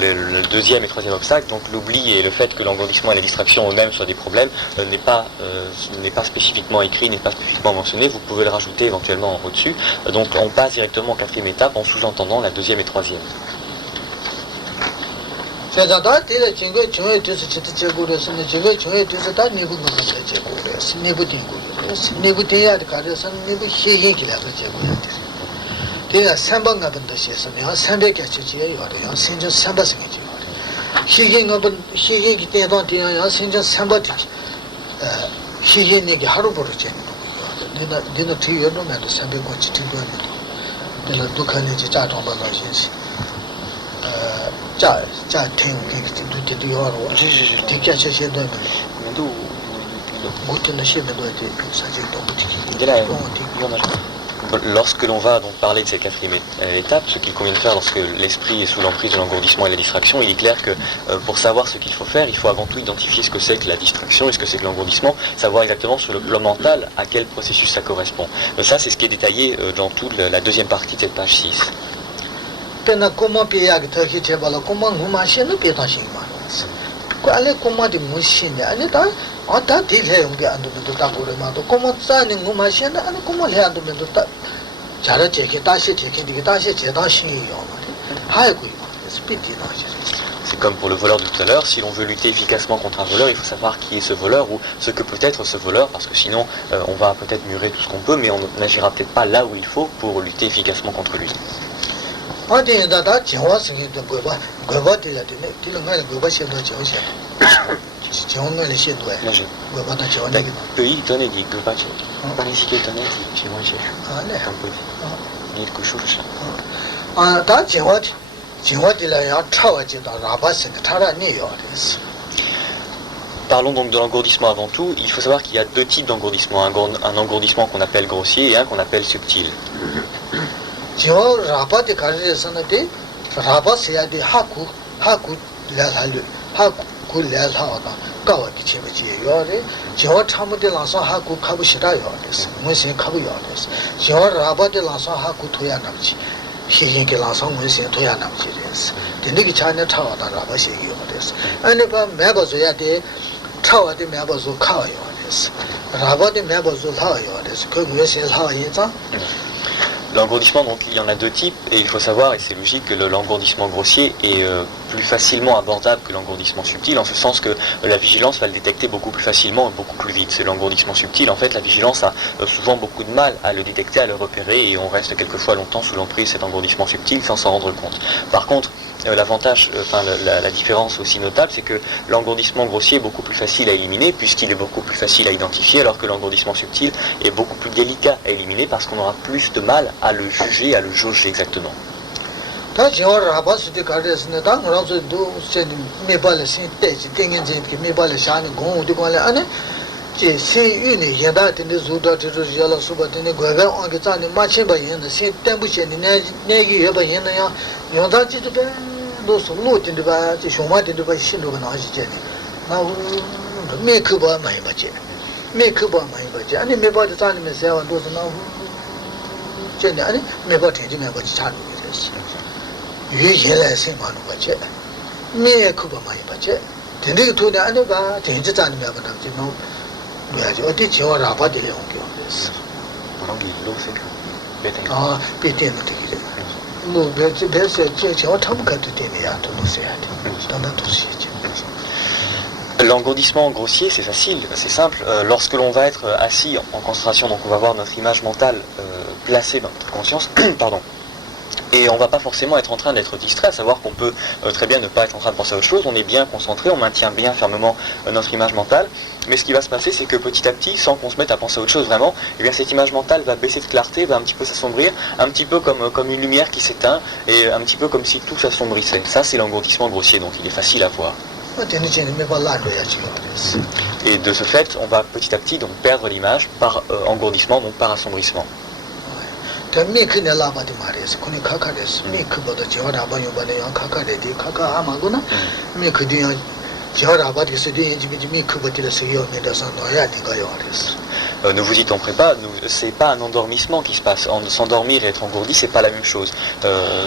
le deuxième et troisième obstacle, donc l'oubli et le fait que l'engourdissement et la distraction eux-mêmes soient des problèmes, n'est pas spécifiquement écrit, n'est pas spécifiquement mentionné. Vous pouvez le rajouter éventuellement au-dessus. Donc on passe directement en quatrième étape en sous-entendant la deuxième et troisième. Lorsque l'on va donc parler de cette quatrième étape, ce qu'il convient de faire lorsque l'esprit est sous l'emprise de l'engourdissement et de la distraction, il est clair que pour savoir ce qu'il faut faire, il faut avant tout identifier ce que c'est que la distraction et ce que c'est que l'engourdissement, savoir exactement sur le plan mental à quel processus ça correspond. Ça, c'est ce qui est détaillé dans toute la deuxième partie de cette page 6. C'est comme pour le voleur de tout à l'heure, si l'on veut lutter efficacement contre un voleur, il faut savoir qui est ce voleur ou ce que peut être ce voleur, parce que sinon on va peut-être murer tout ce qu'on peut, mais on n'agira peut-être pas là où il faut pour lutter efficacement contre lui. Parlons donc de l'engourdissement avant tout. Il faut savoir qu'il y a deux types d'engourdissement. Un engourdissement qu'on appelle grossier et un qu'on appelle subtil. L'engourdissement, donc, il y en a deux types, et il faut savoir, et c'est logique, que l'engourdissement grossier est plus facilement abordable que l'engourdissement subtil, en ce sens que la vigilance va le détecter beaucoup plus facilement et beaucoup plus vite. C'est l'engourdissement subtil, en fait, la vigilance a souvent beaucoup de mal à le détecter, à le repérer, et on reste quelquefois longtemps sous l'emprise de cet engourdissement subtil sans s'en rendre compte. Par contre, l'avantage, la différence aussi notable, c'est que l'engourdissement grossier est beaucoup plus facile à éliminer, puisqu'il est beaucoup plus facile à identifier, alors que l'engourdissement subtil est beaucoup plus délicat à éliminer, parce qu'on aura plus de mal à le juger, à le jauger exactement. L'engourdissement grossier, c'est facile, c'est simple. Lorsque l'on va être assis en concentration, donc on va voir notre image mentale placée dans notre conscience, pardon. Et on ne va pas forcément être en train d'être distrait, à savoir qu'on peut très bien ne pas être en train de penser à autre chose, on est bien concentré, on maintient bien fermement notre image mentale, mais ce qui va se passer, c'est que petit à petit, sans qu'on se mette à penser à autre chose vraiment, eh bien, cette image mentale va baisser de clarté, va un petit peu s'assombrir, un petit peu comme une lumière qui s'éteint, et un petit peu comme si tout s'assombrissait. Ça, c'est l'engourdissement grossier, donc il est facile à voir. Et de ce fait, on va petit à petit donc perdre l'image par engourdissement, donc par assombrissement. Ne vous y trompez pas, c'est pas un endormissement qui se passe. S'endormir et être engourdi, c'est pas la même chose.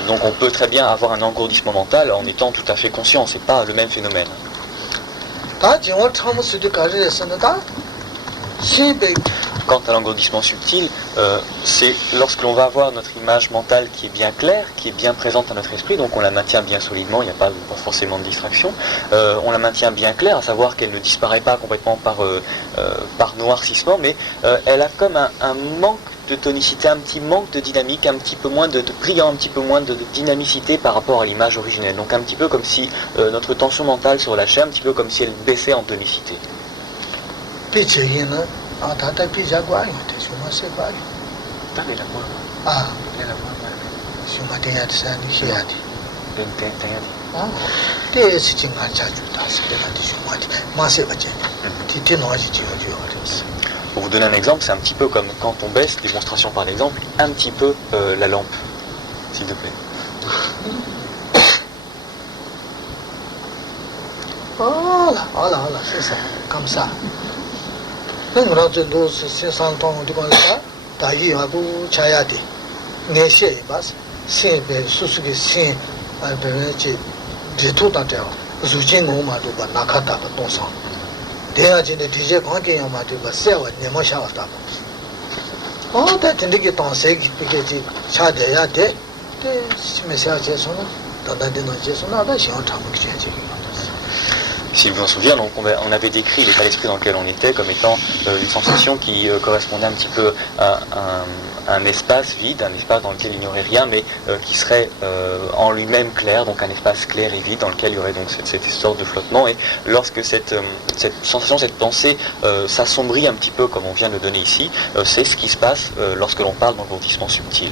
Donc on peut très bien avoir un engourdissement mental en étant tout à fait conscient, c'est pas le même phénomène. Quant à l'engourdissement subtil, c'est lorsque l'on va avoir notre image mentale qui est bien claire, qui est bien présente à notre esprit, donc on la maintient bien solidement, il n'y a pas forcément de distraction, on la maintient bien claire, à savoir qu'elle ne disparaît pas complètement par noircissement, mais elle a comme un manque de tonicité, un petit manque de dynamique, un petit peu moins de brillant, un petit peu moins de dynamicité par rapport à l'image originelle. Donc un petit peu comme si notre tension mentale se relâchait, un petit peu comme si elle baissait en tonicité. Pour vous donner un exemple, c'est un petit peu comme quand on baisse, démonstration par l'exemple, un petit peu la lampe, s'il te plaît. Voilà, c'est ça, comme ça. Nous avons 500 ans de temps, d'ailleurs, il y a beaucoup de chayadi. N'est-ce pas? C'est ce que c'est, de tout en terre. Zoujingo Maduba, Nakata, Tonsan. Déjà, j'ai déjà gagné un Maduba, c'est un Nemoshavata. Oh, that in the Gitanse, because Chadayade, the message is on the Jason, other she on top of changing. Si vous vous en souvenez, donc on avait décrit l'état d'esprit dans lequel on était comme étant une sensation qui correspondait un petit peu à un espace vide, un espace dans lequel il n'y aurait rien, mais qui serait en lui-même clair, donc un espace clair et vide dans lequel il y aurait donc cette sorte de flottement. Et lorsque cette sensation, cette pensée s'assombrit un petit peu comme on vient de le donner ici, c'est ce qui se passe lorsque l'on parle d'engourdissement subtil.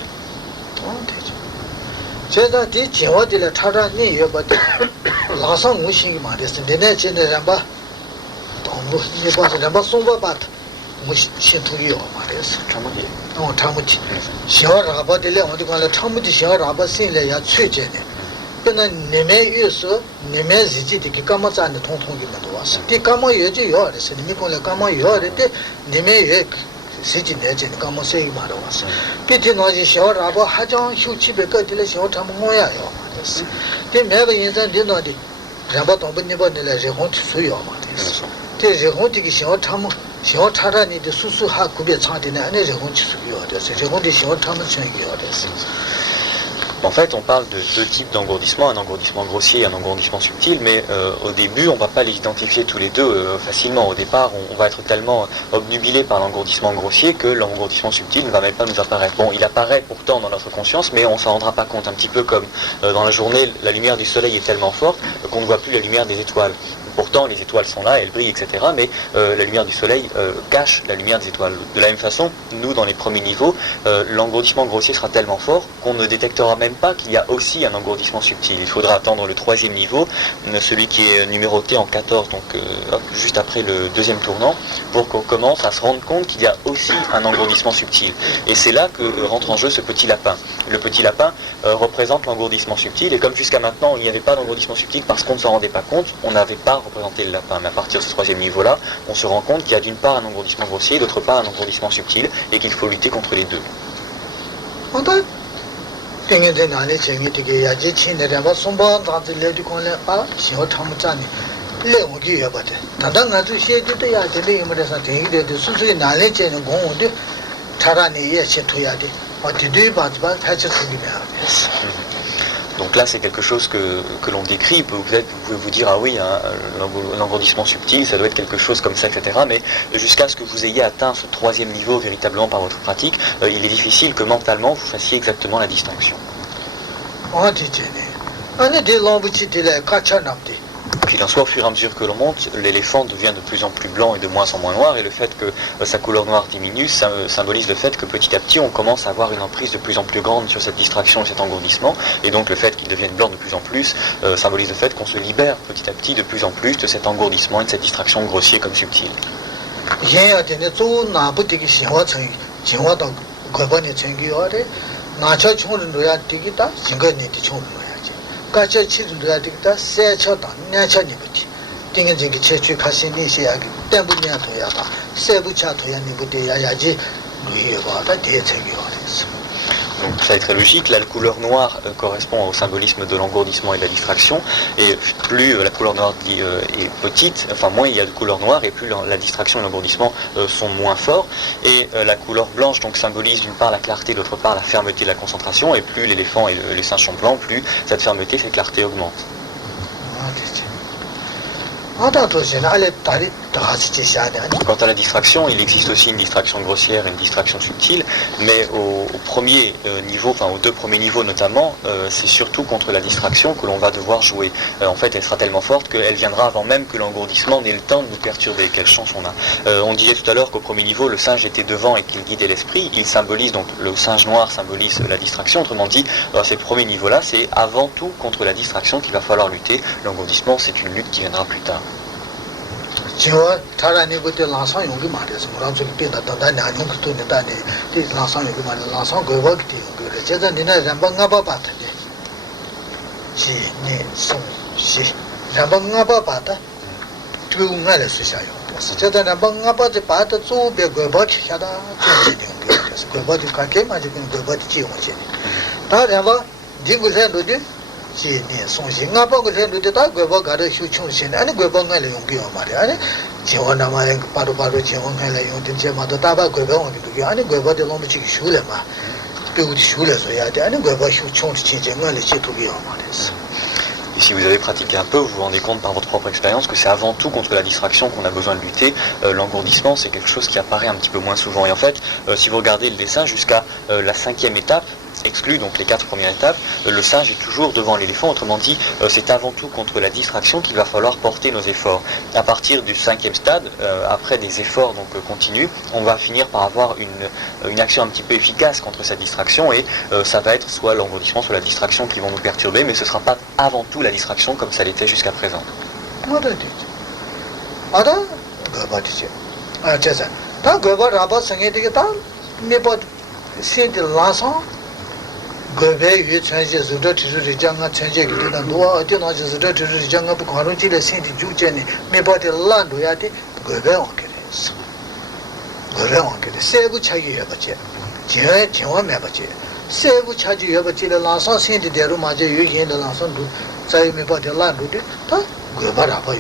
Sijinejin kamo sei marawas. Piti noji shao rabo hajang shu chibe ka dile shao tam ngoya yo mares. Te meba yinzan de no de rabo tombo nibo ne la rehon tsu yo mares. Te rehon de shao tam shao chara ni de susu ha kubye chang de ne rehon tsu yo de rehon de shao tam chen yo de. En fait, on parle de deux types d'engourdissement, un engourdissement grossier et un engourdissement subtil, mais au début, on ne va pas les identifier tous les deux facilement. Au départ, on va être tellement obnubilé par l'engourdissement grossier que l'engourdissement subtil ne va même pas nous apparaître. Bon, il apparaît pourtant dans notre conscience, mais on ne s'en rendra pas compte. Un petit peu comme dans la journée, la lumière du soleil est tellement forte qu'on ne voit plus la lumière des étoiles. Pourtant, les étoiles sont là, elles brillent, etc. Mais la lumière du soleil cache la lumière des étoiles. De la même façon, nous, dans les premiers niveaux, l'engourdissement grossier sera tellement fort qu'on ne détectera même pas qu'il y a aussi un engourdissement subtil. Il faudra attendre le troisième niveau, celui qui est numéroté en 14, donc juste après le deuxième tournant, pour qu'on commence à se rendre compte qu'il y a aussi un engourdissement subtil. Et c'est là que rentre en jeu ce petit lapin. Le petit lapin représente l'engourdissement subtil, et comme jusqu'à maintenant, il n'y avait pas d'engourdissement subtil parce qu'on ne s'en rendait pas compte, on n'avait pas représenter le lapin. Mais à partir de ce troisième niveau-là, on se rend compte qu'il y a d'une part un engourdissement grossier, d'autre part un engourdissement subtil, et qu'il faut lutter contre les deux. Donc là, c'est quelque chose que l'on décrit. Peut-être vous pouvez vous dire, ah oui, hein, l'engourdissement subtil, ça doit être quelque chose comme ça, etc. Mais jusqu'à ce que vous ayez atteint ce troisième niveau véritablement par votre pratique, il est difficile que mentalement vous fassiez exactement la distinction. Puis en soit, au fur et à mesure que l'on monte, l'éléphant devient de plus en plus blanc et de moins en moins noir, et le fait que sa couleur noire diminue, ça symbolise le fait que petit à petit, on commence à avoir une emprise de plus en plus grande sur cette distraction et cet engourdissement, et donc le fait qu'il devienne blanc de plus en plus symbolise le fait qu'on se libère petit à petit de plus en plus de cet engourdissement et de cette distraction grossier comme subtile. 띵진기 체취 가시니 시야기 땜부냐 도야다 세부차 도야 니부데 야야지 루이와다 대책이 어딨어. Donc ça est très logique, là, la couleur noire correspond au symbolisme de l'engourdissement et de la distraction, et plus la couleur noire est petite, enfin moins il y a de couleur noire, et plus la distraction et l'engourdissement sont moins forts, et la couleur blanche donc symbolise d'une part la clarté, d'autre part la fermeté de la concentration, et plus l'éléphant et les singes sont blancs, plus cette fermeté, cette clarté augmente. Quant à la distraction, il existe aussi une distraction grossière et une distraction subtile, mais au premier niveau, enfin aux deux premiers niveaux notamment, c'est surtout contre la distraction que l'on va devoir jouer. En fait, elle sera tellement forte qu'elle viendra avant même que l'engourdissement n'ait le temps de nous perturber. Quelle chance on a. On disait tout à l'heure qu'au premier niveau, le singe était devant et qu'il guidait l'esprit. Il symbolise, donc le singe noir symbolise la distraction. Autrement dit, ces premiers niveaux-là, c'est avant tout contre la distraction qu'il va falloir lutter. L'engourdissement, c'est une lutte qui viendra plus tard. 지와 타라니 그때 랑상 용기 말이었어. 뭐라서 비다 단단히 아니고 또 내다니 이 랑상 용기 말이 랑상 거버기 그래. 제가 니네 잠방가 봐봤다. 지니 송시 잠방가 봐봤다. 두응아를 쓰셔요. 제가 잠방가 봐도 봐도 조배 거버기 하다 좀 그래서 거버기 가게 맞으면 거버기 지용지. 다음에 디고세로지 지니 송시 나보고 해도다 거버 가르 휴충신 아니 거버가를 용기요 말이야. 아니 지원나마에 바로바로 지원해라 용된 제마도 다바 거버원도 아니 거버도 너무 지기 슈래마. 배우디 슈래서 해야 돼. 아니 거버 휴충신 진정을 지도기요 말이야. Et si vous avez pratiqué un peu, vous vous rendez compte par votre propre expérience que c'est avant tout contre la distraction qu'on a besoin de lutter. L'engourdissement, c'est quelque chose qui apparaît un petit peu moins souvent. Et en fait, si vous regardez le dessin jusqu'à la 5e étape, exclue donc les 4 premières étapes, le singe est toujours devant l'éléphant. Autrement dit, c'est avant tout contre la distraction qu'il va falloir porter nos efforts. À partir du 5e stade, après des efforts donc continus, on va finir par avoir une action un petit peu efficace contre cette distraction, et ça va être soit l'engourdissement, soit la distraction qui vont nous perturber, mais ce ne sera pas avant tout la distraction comme ça l'était jusqu'à présent. 거배 위에 전시에서 저들이 장가 전시에 기도다 노아 어디나 저들이 장가 과로지를 신디 주제니 매버데 란도야데 거배 왕게서 거배 왕게데 세부 차기 여버지 제 정화 매버지 세부 차지 여버지를 라서 신디대로 맞아 유인의 라서도 자유 매버데 란도데 다 거바라 봐요.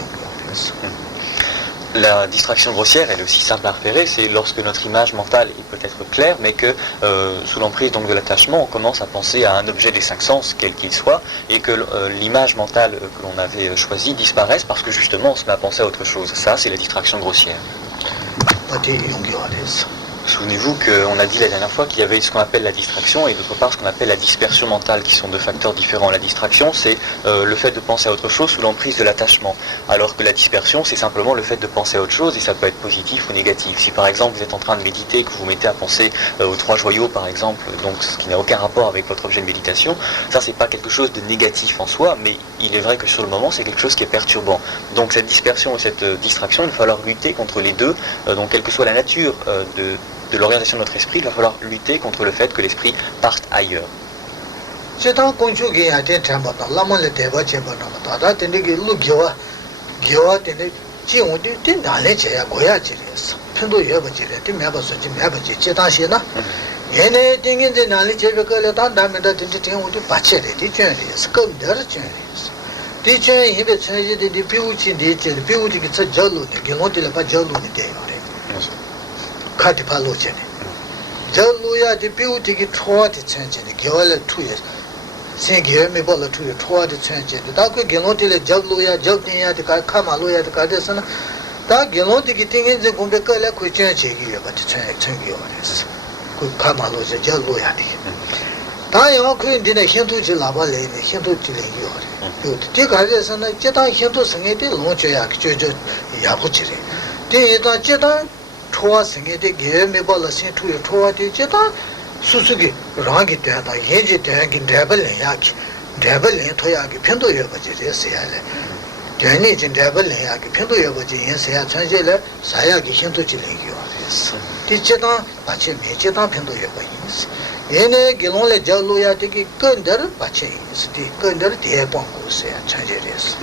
La distraction grossière, elle est aussi simple à repérer, c'est lorsque notre image mentale est peut-être claire, mais que sous l'emprise donc de l'attachement, on commence à penser à un objet des 5 sens, quel qu'il soit, et que l'image mentale que l'on avait choisie disparaisse parce que justement on se met à penser à autre chose. Ça, c'est la distraction grossière. Souvenez-vous qu'on a dit la dernière fois qu'il y avait ce qu'on appelle la distraction et d'autre part ce qu'on appelle la dispersion mentale, qui sont deux facteurs différents. La distraction, c'est le fait de penser à autre chose sous l'emprise de l'attachement, alors que la dispersion, c'est simplement le fait de penser à autre chose, et ça peut être positif ou négatif. Si par exemple vous êtes en train de méditer et que vous vous mettez à penser aux 3 joyaux par exemple, donc ce qui n'a aucun rapport avec votre objet de méditation, ça c'est pas quelque chose de négatif en soi, mais il est vrai que sur le moment c'est quelque chose qui est perturbant. Donc cette dispersion et cette distraction, il va falloir lutter contre les deux, donc quelle que soit la nature de l'orientation de notre esprit, il va falloir lutter contre le fait que l'esprit parte ailleurs. 카티팔로제네 절로야 디 비우티기 토아티 천체네 겨울에 투에 생기에 메벌로 투에 토아티 천체네 다그 gelontil에 절로야 절니야 디 카마로야 디 가데스나 다 gelon티기 띵인제 공백깔에 쿠천 제기여 같이 천기여 그랬어 그 카마로제 절로야 디 다요 그 인디네 힌두지 라발레네 힌두지레 요래 그 가데스나 제다 힌두 성에데 롱줘야 그저저 야부지레 디에다 제다 초와 생에데 게메발라 신투에 초와데 제다 수수기 랑기 때다 예제 때기 데벨레 야기 데벨레 토야기 편도 여버지레스야래 괜히 진 데벨레 야기 편도 여버지 인세야 천제래 사야기 힌도지레기요 그래서 디제다 같이 메제다 편도 여버인스 얘네 길롱레 잘로야 되기 건들 같이 있으디 건들 대방고세야 천제레스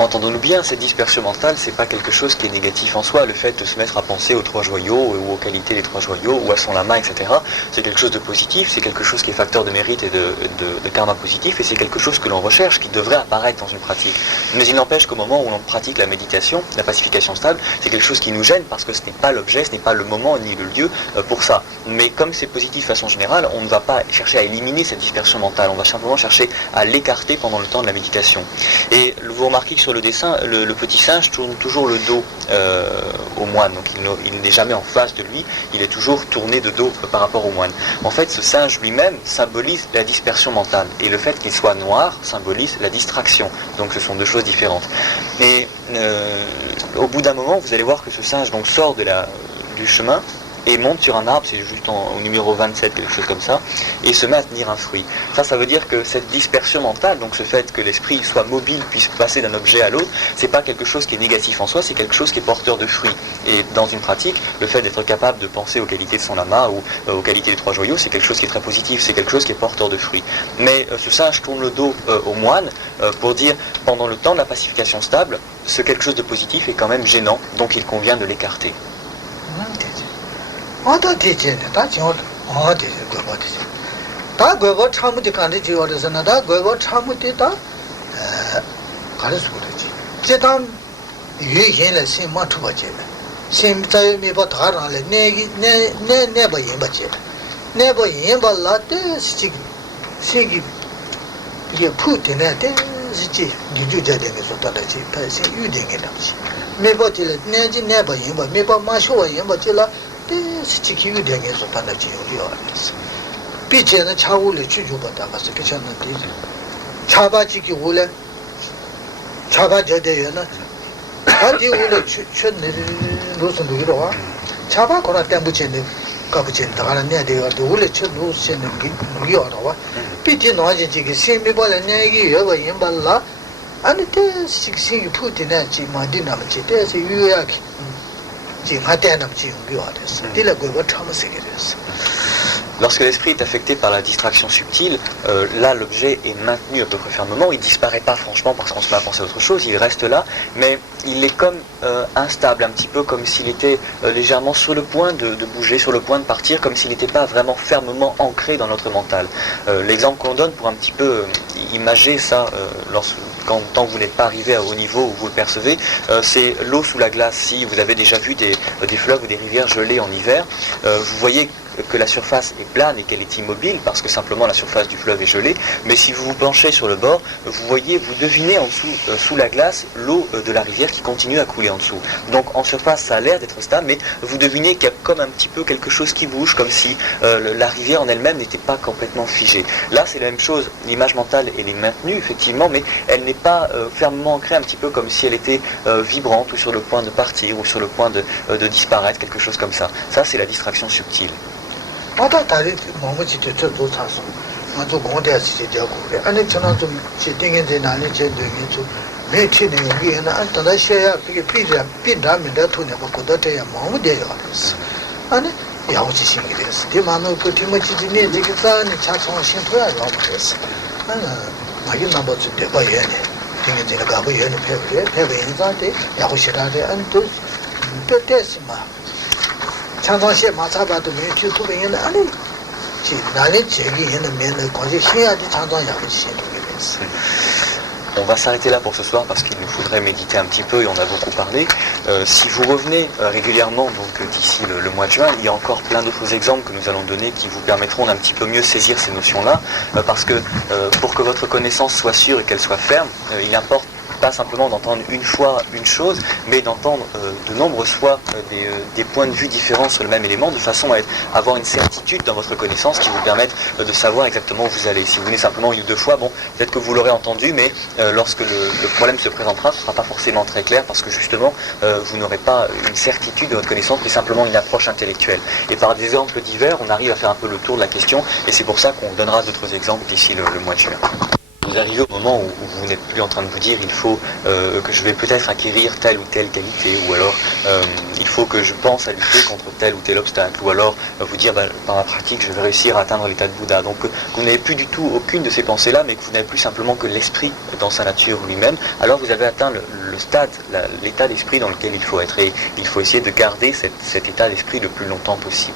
Entendons-nous bien, cette dispersion mentale, c'est pas quelque chose qui est négatif en soi. Le fait de se mettre à penser aux trois joyaux ou aux qualités des trois joyaux ou à son lama, etc., c'est quelque chose de positif, c'est quelque chose qui est facteur de mérite et de karma positif, et c'est quelque chose que l'on recherche, qui devrait apparaître dans une pratique. Mais il n'empêche qu'au moment où l'on pratique la méditation, la pacification stable, c'est quelque chose qui nous gêne parce que ce n'est pas l'objet, ce n'est pas le moment ni le lieu pour ça. Mais comme c'est positif de façon générale, on ne va pas chercher à éliminer cette dispersion mentale, on va simplement chercher à l'écarter pendant le temps de la méditation. Et vous remarquez que sur le dessin, le petit singe tourne toujours le dos au moine, donc il n'est jamais en face de lui, il est toujours tourné de dos par rapport au moine. En fait, ce singe lui-même symbolise la dispersion mentale, et le fait qu'il soit noir symbolise la distraction, donc ce sont deux choses différentes. Et au bout d'un moment, vous allez voir que ce singe donc sort du chemin, et monte sur un arbre, c'est juste au numéro 27, quelque chose comme ça, et se met à tenir un fruit. Ça veut dire que cette dispersion mentale, donc ce fait que l'esprit soit mobile, puisse passer d'un objet à l'autre, c'est pas quelque chose qui est négatif en soi, c'est quelque chose qui est porteur de fruits. Et dans une pratique, le fait d'être capable de penser aux qualités de son lama ou aux qualités des trois joyaux, c'est quelque chose qui est très positif, c'est quelque chose qui est porteur de fruits. Mais ce singe tourne le dos au moine pour dire, pendant le temps de la pacification stable, ce quelque chose de positif est quand même gênant, donc il convient de l'écarter. 어떤 대체네 다 지원 어디 그거 되지 다 그거 참으지 간데 지원에서는 다 그거 참으지다 가르쳐 그러지 제단 유행을 심마 투버지네 심자에 미버 다라래 내내 봐 임바지 내버 임발라데 시기 시기 이게 푸드네데 시지 유주자되게서 다르지 패시 유딩이라지 미버지래 내지 내버 임바 미버 마쇼와 임바지라 시키기 되게서 단답지 요리어스 비제는 차고를 주주받아 가서 괜찮은데 차바지기 올래 차바저대요나 어디 올래 춘네 무슨 누구로 차바 거라 땜부치네 가부친다 가는 내대요 올래 춘 노스는 누구로 비제 노아지기 심미벌 내기 여거 임발라 아니 때 식식이 푸디네 지마디나지 때서 유야기 Lorsque l'esprit est affecté par la distraction subtile, là l'objet est maintenu à peu près fermement, il ne disparaît pas franchement parce qu'on se met à penser à autre chose, il reste là, mais il est comme instable, un petit peu comme s'il était légèrement sur le point de bouger, sur le point de partir, comme s'il n'était pas vraiment fermement ancré dans notre mental. L'exemple qu'on donne pour un petit peu imager ça, tant que vous n'êtes pas arrivé à haut niveau où vous le percevez, c'est l'eau sous la glace. Si vous avez déjà vu des fleuves ou des rivières gelées en hiver, vous voyez que la surface est plane et qu'elle est immobile parce que simplement la surface du fleuve est gelée, mais si vous vous penchez sur le bord, vous devinez en dessous, sous la glace, l'eau de la rivière qui continue à couler en dessous. Donc en surface ça a l'air d'être stable, mais vous devinez qu'il y a comme un petit peu quelque chose qui bouge, comme si la rivière en elle-même n'était pas complètement figée. Là c'est la même chose, l'image mentale elle est maintenue effectivement, mais elle n'est pas fermement ancrée, un petit peu comme si elle était vibrante ou sur le point de partir ou sur le point de disparaître, quelque chose comme ça. Ça c'est la distraction subtile. 아다 다리 너무 진짜 저도 사서 아주 공대하지 되고 그래 아니 저는 좀 지ting인데 나는 제 되게 좀 매치는 여기에는 안다다 셔야 그게 빈다면다 돈에 먹고도 돼야 마음이 돼요 그래서 아니 야우지 신이 됐어 네 마음을 그 팀어지네 지금 사는 차송 신토야 너무 그랬어 아니 마기 넘버지 대봐 얘네 되게 제가 가고 얘네 배배 인자데 야우시라데 안도 됐으마 창상시에 마사바도 매주 후배는 아니 나는 제기 있는 면을 거기 해야지 창상하고 시행하게 됐어. On va s'arrêter là pour ce soir parce qu'il nous faudrait méditer un petit peu et on a beaucoup parlé. Si vous revenez régulièrement donc d'ici le mois de juin, il y a encore plein d'autres exemples que nous allons donner qui vous permettront d'un petit peu mieux saisir ces notions-là parce que pour que votre connaissance soit sûre et qu'elle soit ferme, il importe pas simplement d'entendre une fois une chose, mais d'entendre de nombreuses fois des points de vue différents sur le même élément, de façon à avoir une certitude dans votre connaissance qui vous permette de savoir exactement où vous allez. Si vous venez simplement une ou deux fois, bon, peut-être que vous l'aurez entendu, mais lorsque le problème se présentera, ce ne sera pas forcément très clair, parce que justement, vous n'aurez pas une certitude de votre connaissance, mais simplement une approche intellectuelle. Et par des exemples divers, on arrive à faire un peu le tour de la question, et c'est pour ça qu'on donnera d'autres exemples d'ici le mois de juin. vous arrivez au moment où vous n'êtes plus en train de vous dire il faut que je vais peut-être acquérir telle ou telle qualité, ou alors il faut que je pense à lutter contre tel ou tel obstacle, ou alors vous dire dans la pratique je vais réussir à atteindre l'état de Bouddha. Donc vous n'avez plus du tout aucune de ces pensées-là, mais que vous n'avez plus simplement que l'esprit dans sa nature lui-même, alors vous avez atteint le stade, l'état d'esprit dans lequel il faut être. Et il faut essayer de garder cet état d'esprit le plus longtemps possible.